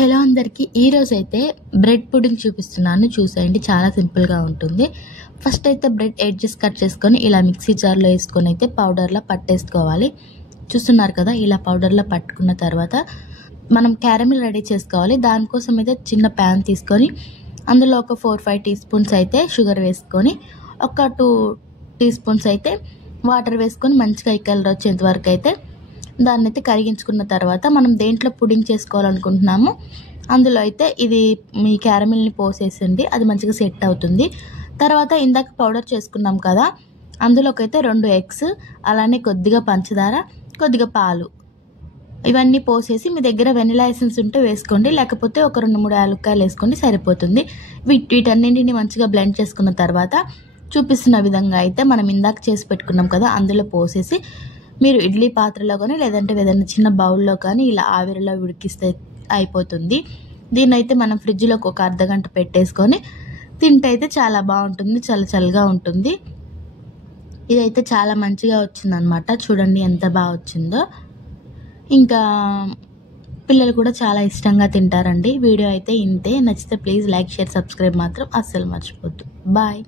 Hello అందరికీ ఈరోజైతే bread pudding చూపిస్తున్నాను. చూసేయండి, చాలా సింపుల్గా ఉంటుంది. ఫస్ట్ అయితే బ్రెడ్ ఎడ్జెస్ కట్ చేసుకొని ఇలా మిక్సీ జార్లో వేసుకొని అయితే పౌడర్లో పట్టేసుకోవాలి. చూస్తున్నారు కదా, ఇలా పౌడర్లో పట్టుకున్న తర్వాత మనం క్యారమిల్ రెడీ చేసుకోవాలి. దానికోసం అయితే చిన్న ప్యాన్ తీసుకొని అందులో ఒక 4-5 టీ స్పూన్స్ అయితే షుగర్ వేసుకొని ఒక 2 టీ స్పూన్స్ అయితే వాటర్ వేసుకొని మంచిగా ఈ కలర్ వచ్చేంత వరకు అయితే దాన్ని అయితే కరిగించుకున్న తర్వాత మనం దేంట్లో పుడింగ్ చేసుకోవాలనుకుంటున్నామో అందులో అయితే ఇది మీ క్యారమిల్ని పోసేసింది, అది మంచిగా సెట్ అవుతుంది. తర్వాత ఇందాక పౌడర్ చేసుకున్నాం కదా, అందులోకైతే 2 ఎగ్స్, అలానే కొద్దిగా పంచదార, కొద్దిగా పాలు, ఇవన్నీ పోసేసి మీ దగ్గర వెనిలా ఎసెన్స్ ఉంటే వేసుకోండి, లేకపోతే ఒక 2-3 యాలక్కాయలు వేసుకోండి, సరిపోతుంది. వీటన్నింటిని మంచిగా బ్లెండ్ చేసుకున్న తర్వాత చూపిస్తున్న విధంగా అయితే మనం ఇందాక చేసి పెట్టుకున్నాం కదా, అందులో పోసేసి మీరు ఇడ్లీ పాత్రలో కానీ లేదంటే ఏదైనా చిన్న బౌల్లో కానీ ఇలా ఆవిరిలో ఉడికిస్తే అయిపోతుంది. దీన్ని అయితే మనం ఫ్రిడ్జ్లోకి ఒక అర్ధగంట పెట్టేసుకొని తింటే అయితే చాలా బాగుంటుంది, చాలా చల్లగా ఉంటుంది. ఇదైతే చాలా మంచిగా వచ్చిందనమాట. చూడండి ఎంత బాగా వచ్చిందో. ఇంకా పిల్లలు కూడా చాలా ఇష్టంగా తింటారండి. వీడియో అయితే ఇంతే. నచ్చితే ప్లీజ్ లైక్, షేర్, సబ్స్క్రైబ్ మాత్రం అస్సలు మర్చిపోద్దు. బాయ్.